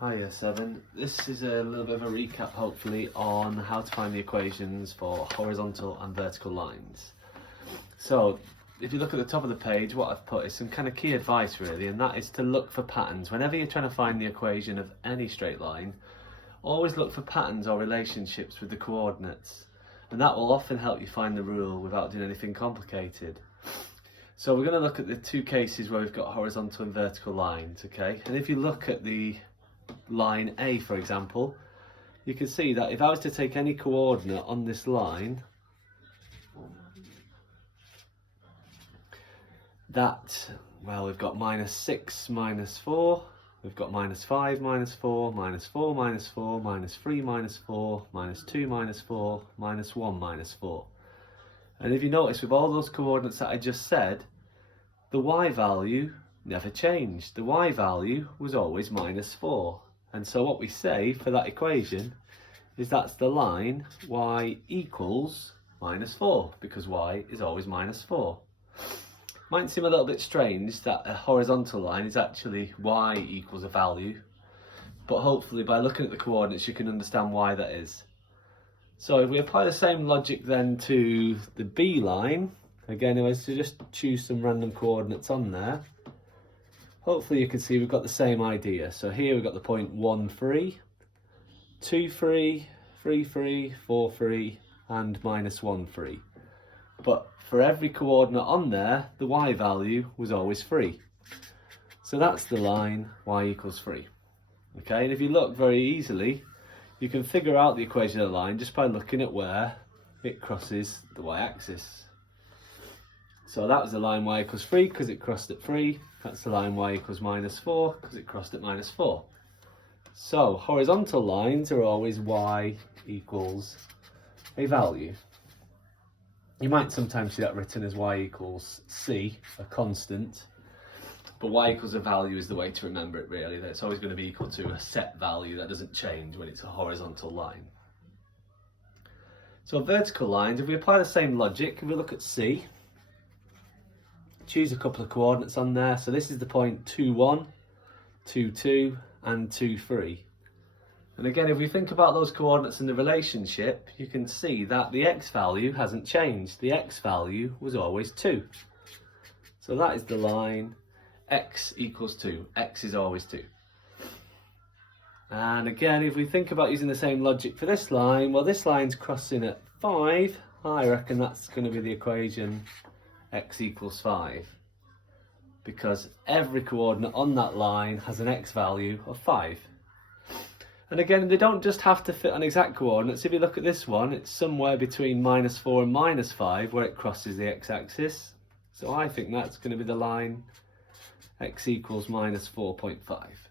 Hi Year 7. This is a little bit of a recap hopefully on how to find the equations for horizontal and vertical lines. So if you look at the top of the page, what I've put is some kind of key advice really, and that is to look for patterns. Whenever you're trying to find the equation of any straight line, always look for patterns or relationships with the coordinates, and that will often help you find the rule without doing anything complicated. So we're going to look at the two cases where we've got horizontal and vertical lines, okay? And if you look at the line A, for example, you can see that if I was to take any coordinate on this line, that, well, we've got -6, -4, we've got -5, -4, -4, -4, -3, -4, -2, -4, -1, -4. And if you notice, with all those coordinates that I just said, the y value never changed. The y value was always -4. And so what we say for that equation is that's the line y equals -4, because y is always -4. Might seem a little bit strange that a horizontal line is actually y equals a value, but hopefully by looking at the coordinates you can understand why that is. So if we apply the same logic then to the B line, again, if I was to just choose some random coordinates on there, hopefully you can see we've got the same idea. So here we've got the point 1, 3, 2, 3, 3, 3, 4, 3, and -1, 3. But for every coordinate on there, the y value was always 3. So that's the line y equals 3. Okay, and if you look very easily, you can figure out the equation of the line just by looking at where it crosses the y-axis. So that was the line y equals 3 because it crossed at 3. That's the line y equals -4 because it crossed at -4. So horizontal lines are always y equals a value. You might sometimes see that written as y equals c, a constant, but y equals a value is the way to remember it really, that it's always going to be equal to a set value that doesn't change when it's a horizontal line. So vertical lines, if we apply the same logic, if we look at C, choose a couple of coordinates on there. So this is the point 2, 1, 2, 2, and 2, 3. And again, if we think about those coordinates in the relationship, you can see that the x value hasn't changed. The x value was always 2. So that is the line x equals 2. X is always 2. And again, if we think about using the same logic for this line, well, this line's crossing at 5. I reckon that's going to be the equation x equals 5, because every coordinate on that line has an x value of 5. And again, they don't just have to fit on exact coordinates. If you look at this one, it's somewhere between -4 and -5 where it crosses the x-axis. So I think that's going to be the line x equals -4.5.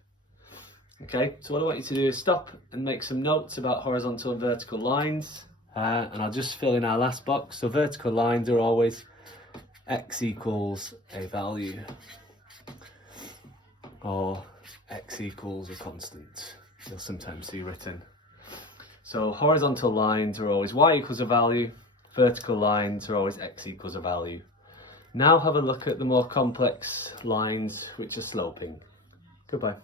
Okay, so what I want you to do is stop and make some notes about horizontal and vertical lines. And I'll just fill in our last box. So vertical lines are always x equals a value, or x equals a constant. You'll sometimes see written. So horizontal lines are always y equals a value, vertical lines are always x equals a value. Now have a look at the more complex lines which are sloping. Goodbye.